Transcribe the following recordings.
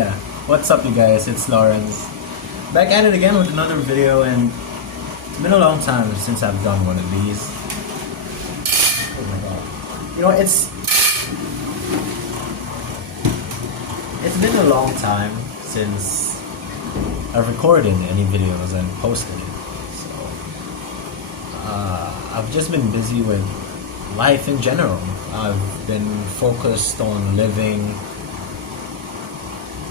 Yeah, what's up you guys, it's Laurenz. Back at it again with another video, and it's been a long time since I've done one of these. Oh my god. You know, it's been a long time since I've recorded any videos and posted it. So, I've just been busy with life in general. I've been focused on living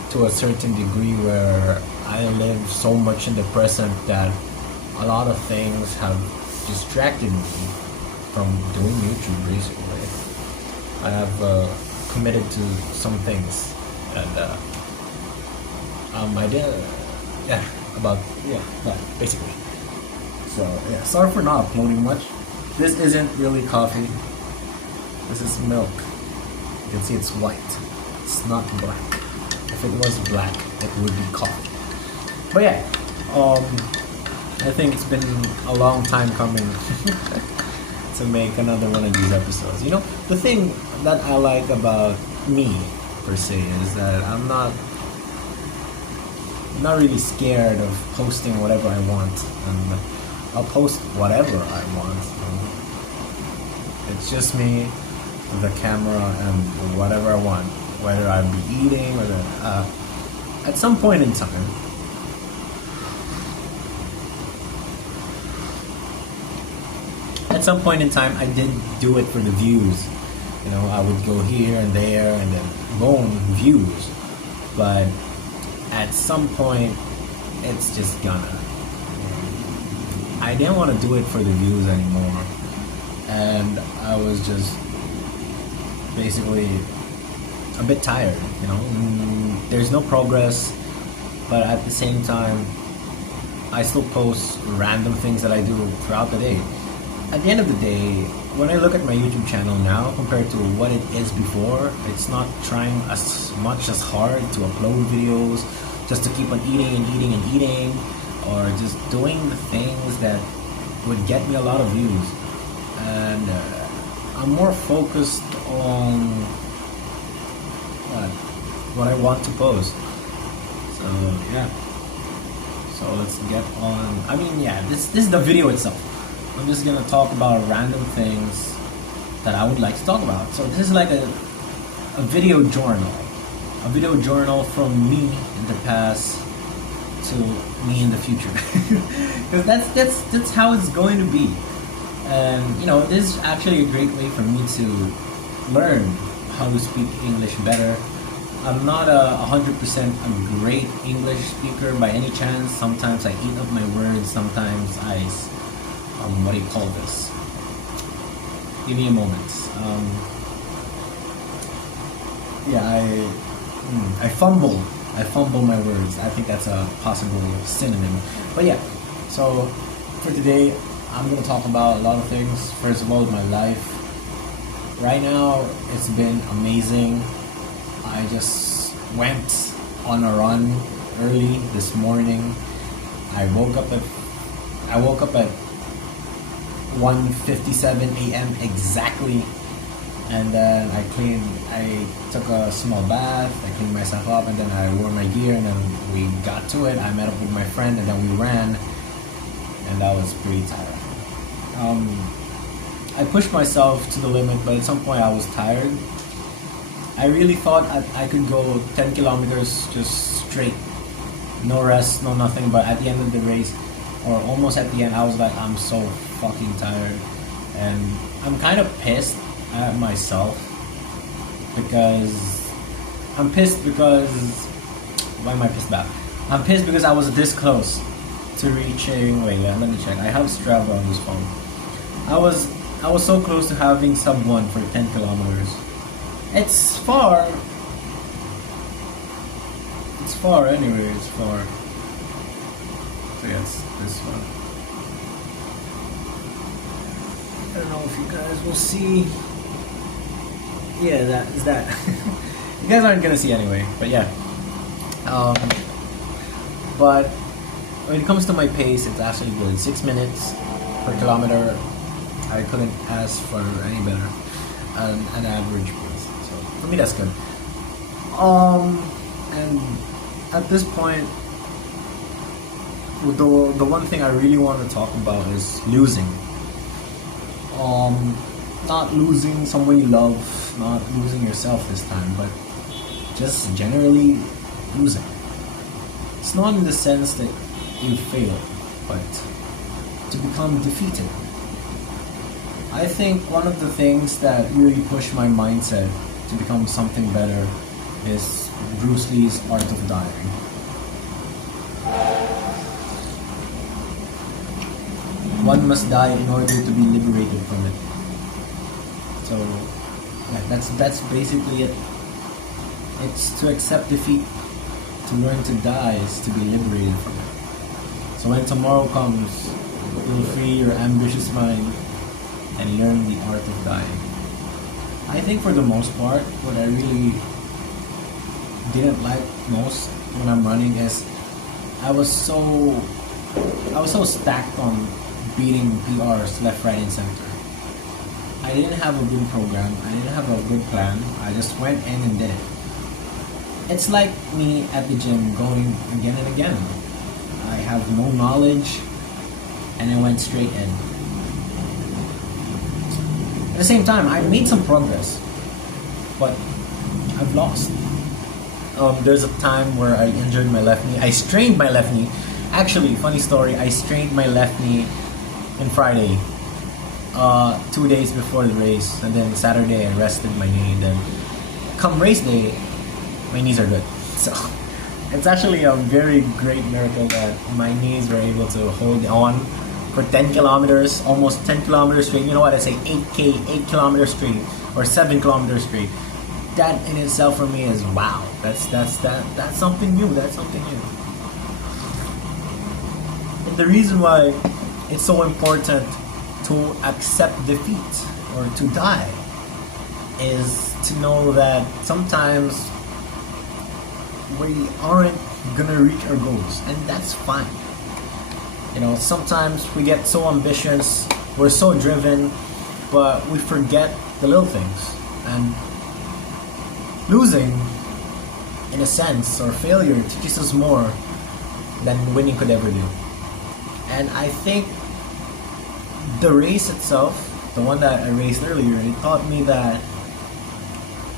to a certain degree where I live so much in the present that a lot of things have distracted me from doing YouTube basically. I have committed to some things and I did that basically. So yeah, sorry for not uploading much. This isn't really coffee. This is milk. You can see it's white. It's not black. If it was black, it would be coffee. But yeah, I think it's been a long time coming to make another one of these episodes. You know, the thing that I like about me per se is that I'm not really scared of posting whatever I want, and I'll post whatever I want. It's just me, the camera, and whatever I want. Whether I be eating, whether at some point in time, I did do it for the views. You know, I would go here and there, and then boom, views. But at some point, it's just gonna. I didn't want to do it for the views anymore, and I was just basically a bit tired, you know. There's no progress, but at the same time, I still post random things that I do throughout the day. At the end of the day, when I look at my YouTube channel now compared to what it is before, it's not trying as much as hard to upload videos just to keep on eating and eating and eating, or just doing the things that would get me a lot of views. And I'm more focused on what I want to post. So yeah. So let's get on. I mean, yeah, this is the video itself. I'm just gonna talk about random things that I would like to talk about. So this is like a video journal. A video journal from me in the past to me in the future. Because that's how it's going to be. And you know, this is actually a great way for me to learn how to speak English better. I'm not 100% a great English speaker by any chance. Sometimes I eat up my words. Sometimes I, what do you call this? Give me a moment. I fumble. I fumble my words. I think that's a possible synonym. But yeah, so for today, I'm going to talk about a lot of things. First of all, my life. Right now, it's been amazing. I just went on a run early this morning. I woke up at 1:57 a.m. exactly, and then I took a small bath, I cleaned myself up, and then I wore my gear, and then we got to it. I met up with my friend, and then we ran, and that was pretty tiring. I pushed myself to the limit, but at some point I was tired. I really thought I could go 10 kilometers just straight, no rest, no nothing, but at the end of the race, or almost at the end, I was like, I'm so fucking tired. And I'm kind of pissed at myself because why am I pissed about? I'm pissed because I was this close to reaching, let me check. I have Strava on this phone. I was so close to having sub 1 for 10 kilometers. It's far anyway, it's far. So yeah, it's this one. I don't know if you guys will see. Yeah, that is that. You guys aren't gonna see anyway, but yeah. But when it comes to my pace, it's actually good. 6 minutes per kilometer. I couldn't ask for any better. An average pace. So for me, that's good. And at this point, the one thing I really want to talk about is losing. Not losing someone you love, not losing yourself this time, but just generally losing. It's not in the sense that you fail, but to become defeated. I think one of the things that really pushed my mindset to become something better is Bruce Lee's Art of Dying. One must die in order to be liberated from it. So yeah, that's basically it. It's to accept defeat. To learn to die is to be liberated from it. So when tomorrow comes, you'll free your ambitious mind and learn the art of dying. I think for the most part, what I really didn't like most when I'm running is I was so stacked on beating PRs left, right, and center. I didn't have a good program. I didn't have a good plan. I just went in and did it. It's like me at the gym going again and again. I have no knowledge and I went straight in. At the same time, I made some progress, but I've lost. There's a time where I injured my left knee. I strained my left knee. Actually, funny story, I strained my left knee on Friday, 2 days before the race, and then Saturday I rested my knee, and then come race day, my knees are good. So it's actually a very great miracle that my knees were able to hold on for 10 kilometers, almost 10 kilometers straight. You know what, I say 8 kilometers straight, or 7 kilometers straight. That in itself for me is wow. That's something new. That's something new. And the reason why it's so important to accept defeat or to die is to know that sometimes we aren't gonna reach our goals, and that's fine. You know, sometimes we get so ambitious, we're so driven, but we forget the little things. And losing, in a sense, or failure teaches us more than winning could ever do. And I think the race itself, the one that I raced earlier, it taught me that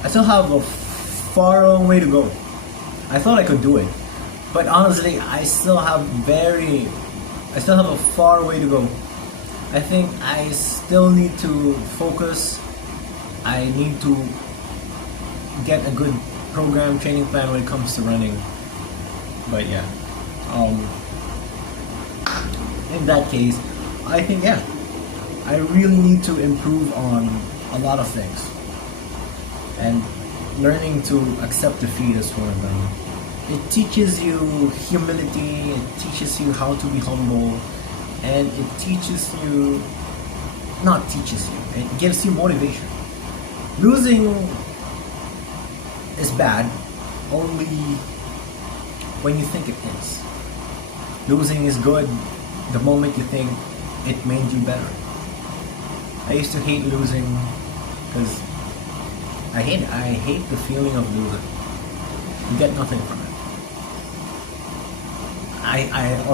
I still have a far long way to go. I thought I could do it, but honestly, I still have a far way to go. I think I still need to focus. I need to get a good program, training plan when it comes to running. But yeah, in that case, I think I really need to improve on a lot of things, and learning to accept defeat is one of them. It teaches you humility, it teaches you how to be humble, and it it gives you motivation. Losing is bad only when you think it is. Losing is good the moment you think it made you better. I used to hate losing because I hate the feeling of losing. You get nothing from it.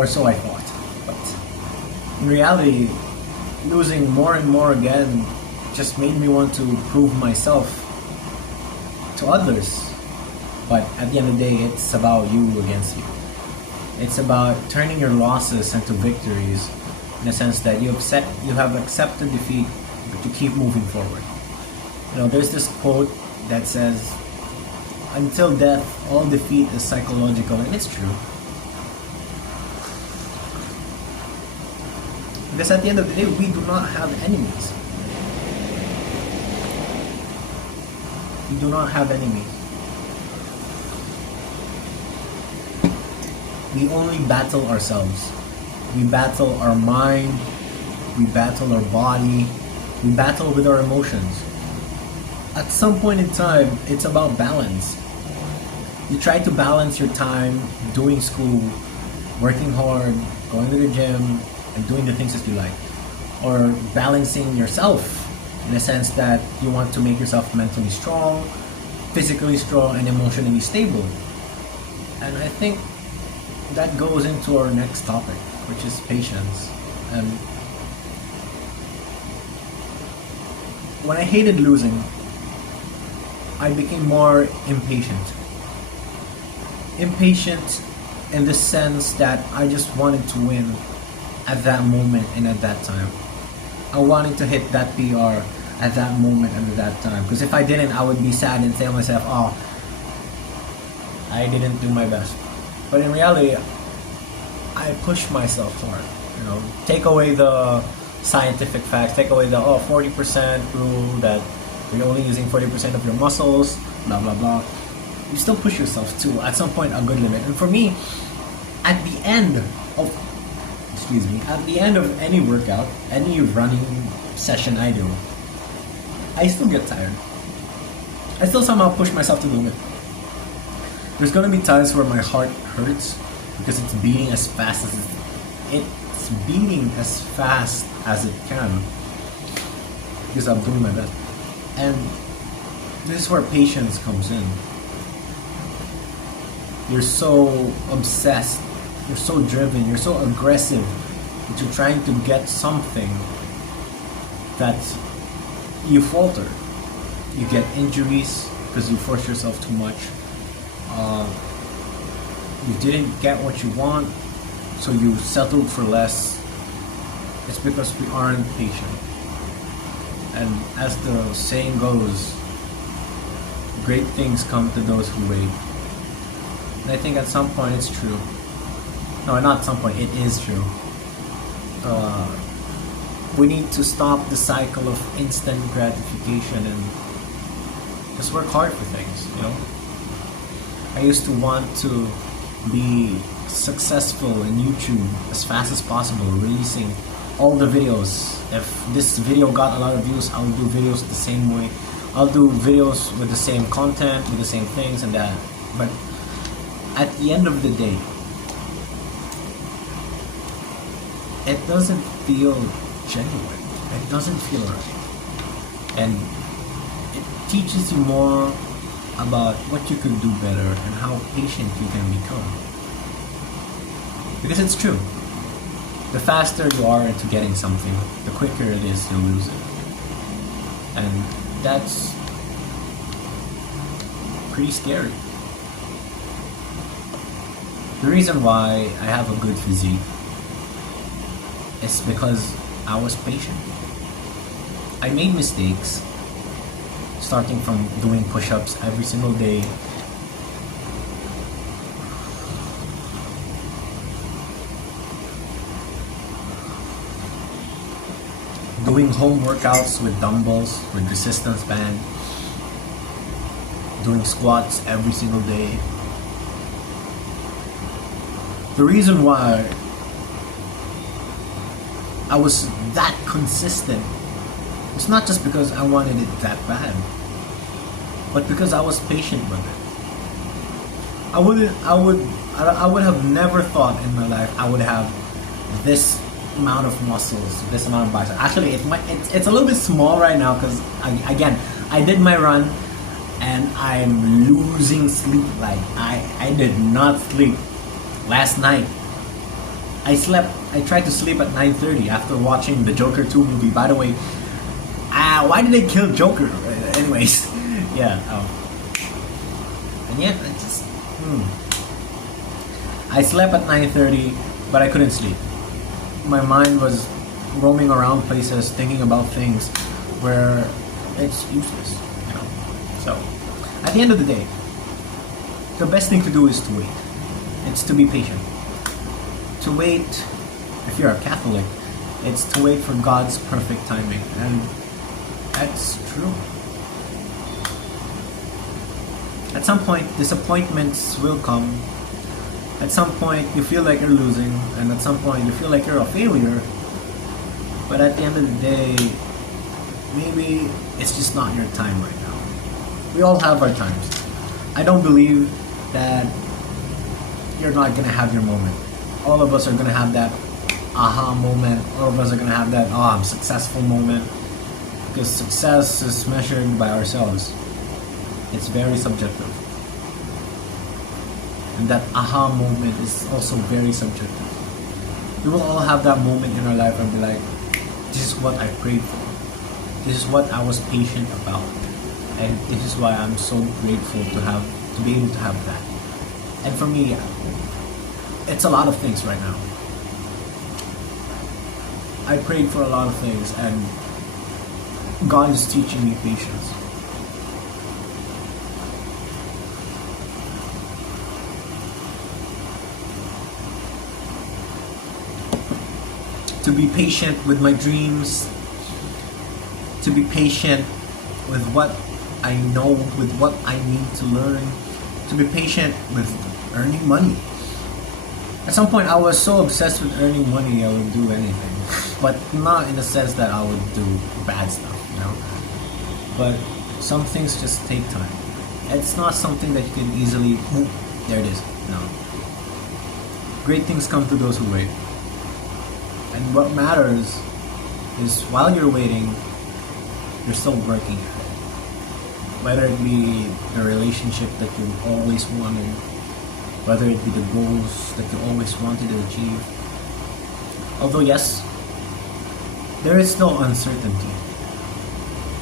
So I thought. But in reality, losing more and more again just made me want to prove myself to others. But at the end of the day, it's about you against you. It's about turning your losses into victories, in the sense that you have accepted defeat, but you keep moving forward. You know, there's this quote that says, "Until death, all defeat is psychological," and it's true. Because at the end of the day, we do not have enemies. We do not have enemies. We only battle ourselves. We battle our mind, we battle our body, we battle with our emotions. At some point in time, it's about balance. You try to balance your time doing school, working hard, going to the gym, and doing the things that you like. Or balancing yourself in a sense that you want to make yourself mentally strong, physically strong, and emotionally stable. And I think that goes into our next topic, which is patience. And when I hated losing, I became more impatient. Impatient in the sense that I just wanted to win at that moment and at that time. I wanted to hit that PR at that moment and at that time. Because if I didn't, I would be sad and tell myself, oh, I didn't do my best. But in reality, I pushed myself hard. You know, take away the scientific facts, take away the 40% rule that you're only using 40% of your muscles, blah blah blah. You still push yourself to at some point a good limit. And for me, at the end of at the end of any workout, any running session I do, I still get tired. I still somehow push myself to the limit. There's gonna be times where my heart hurts because it's beating as fast as it's beating as fast as it can because I'm doing my best. And this is where patience comes in. You're so obsessed, you're so driven, you're so aggressive into trying to get something that you falter. You get injuries because you force yourself too much. You didn't get what you want, so you settled for less. It's because we aren't patient. And as the saying goes, great things come to those who wait. And I think at some point it's true. No, not at some point, it is true. We need to stop the cycle of instant gratification and just work hard for things, you know? I used to want to be successful in YouTube as fast as possible, releasing all the videos. If this video got a lot of views, I'll do videos the same way. I'll do videos with the same content, with the same things and that. But at the end of the day, it doesn't feel genuine. It doesn't feel right. And it teaches you more about what you could do better and how patient you can become. Because it's true. The faster you are into getting something, the quicker it is to lose it. And that's pretty scary. The reason why I have a good physique is because I was patient. I made mistakes, starting from doing push-ups every single day, doing home workouts with dumbbells, with resistance band, doing squats every single day. The reason why I was that consistent, it's not just because I wanted it that bad, but because I was patient with it. I would have never thought in my life I would have this amount of muscles, this amount of biceps. Actually, it's a little bit small right now because I did my run and I'm losing sleep. Like I did not sleep last night. I tried to sleep at 9:30 after watching the Joker 2 movie. By the way, why did they kill Joker? Anyways, yeah. And yet, I slept at 9:30, but I couldn't sleep. My mind was roaming around places, thinking about things where it's useless, you know. So, at the end of the day, the best thing to do is to wait. It's to be patient. To wait, if you're a Catholic, it's to wait for God's perfect timing, and that's true. At some point, disappointments will come. At some point, you feel like you're losing, and at some point, you feel like you're a failure. But at the end of the day, maybe it's just not your time right now. We all have our times. I don't believe that you're not gonna have your moment. All of us are gonna have that aha moment. All of us are gonna have that I'm successful moment. Because success is measured by ourselves. It's very subjective. And that aha moment is also very subjective. We will all have that moment in our life and be like, this is what I prayed for. This is what I was patient about. And this is why I'm so grateful to be able to have that. And for me, it's a lot of things right now. I prayed for a lot of things, and God is teaching me patience. To be patient with my dreams, to be patient with what I know, with what I need to learn, to be patient with earning money. At some point, I was so obsessed with earning money, I would do anything. But not in the sense that I would do bad stuff, you know? But some things just take time. It's not something that you can easily, there it is. No. Great things come to those who wait. And what matters is while you're waiting, you're still working at it. Whether it be the relationship that you always wanted, whether it be the goals that you always wanted to achieve. Although yes, there is still uncertainty.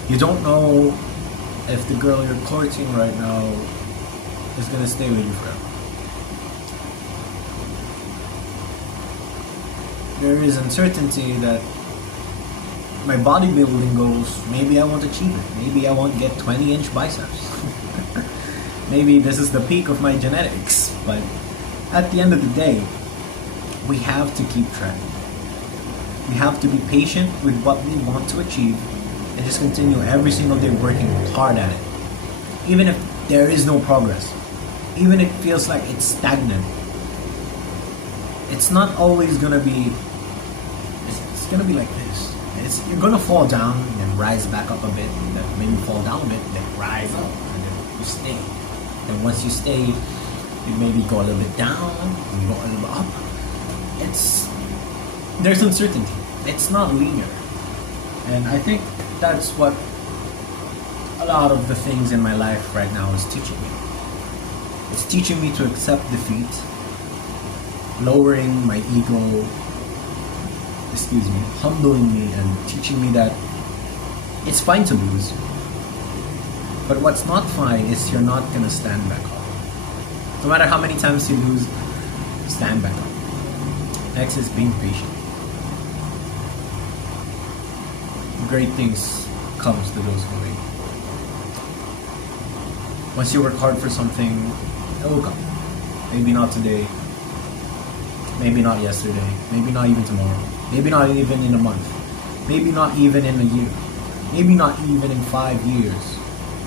You don't know if the girl you're courting right now is gonna stay with you forever. There is uncertainty that my bodybuilding goals, maybe I won't achieve it. Maybe I won't get 20-inch biceps. Maybe this is the peak of my genetics. But at the end of the day, we have to keep trying. We have to be patient with what we want to achieve and just continue every single day working hard at it. Even if there is no progress, even if it feels like it's stagnant, it's not always gonna be, it's gonna be like this. You're gonna fall down and then rise back up a bit, and then maybe fall down a bit, then rise up, and then you stay. And once you stay, you maybe go a little bit down, and you go a little bit up. There's uncertainty. It's not linear. And I think that's what a lot of the things in my life right now is teaching me. It's teaching me to accept defeat, lowering my ego, humbling me and teaching me that it's fine to lose. But what's not fine is you're not gonna stand back up. No matter how many times you lose, stand back up. Next is being patient. Great things comes to those who wait. Once you work hard for something, it will come. Maybe not today, maybe not yesterday, maybe not even tomorrow, maybe not even in a month, maybe not even in a year, maybe not even in 5 years.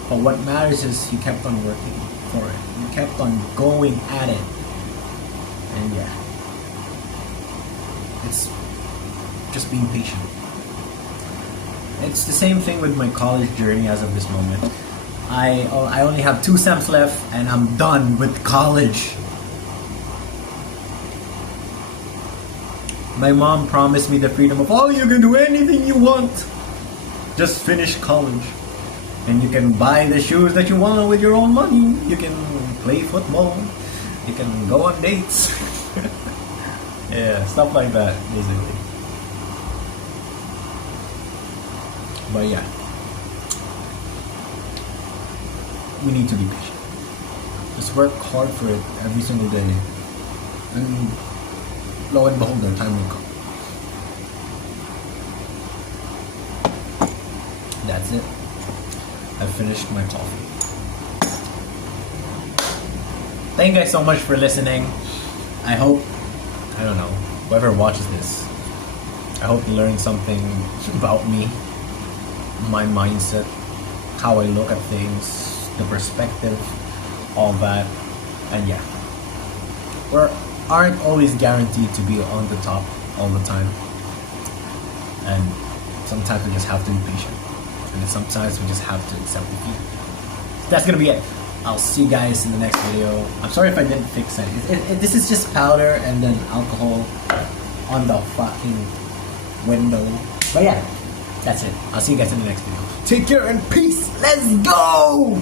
But what matters is you kept on working for it. You kept on going at it. And yeah, it's just being patient. It's the same thing with my college journey as of this moment. I only have 2 sems left and I'm done with college. My mom promised me the freedom of, oh, you can do anything you want. Just finish college. And you can buy the shoes that you want with your own money. You can play football. You can go on dates. Yeah, stuff like that, basically. But yeah, we need to be patient. Just work hard for it every single day. And lo and behold, our time will come. That's it. I finished my coffee. Thank you guys so much for listening. I hope, I don't know, whoever watches this, I hope you learned something about me, my mindset, how I look at things, the perspective, all that. And yeah, we aren't always guaranteed to be on the top all the time. And sometimes we just have to be patient. And then sometimes we just have to accept defeat. That's gonna be it. I'll see you guys in the next video. I'm sorry if I didn't fix it. This is just powder and then alcohol on the fucking window. But yeah, that's it. I'll see you guys in the next video. Take care and peace. Let's go!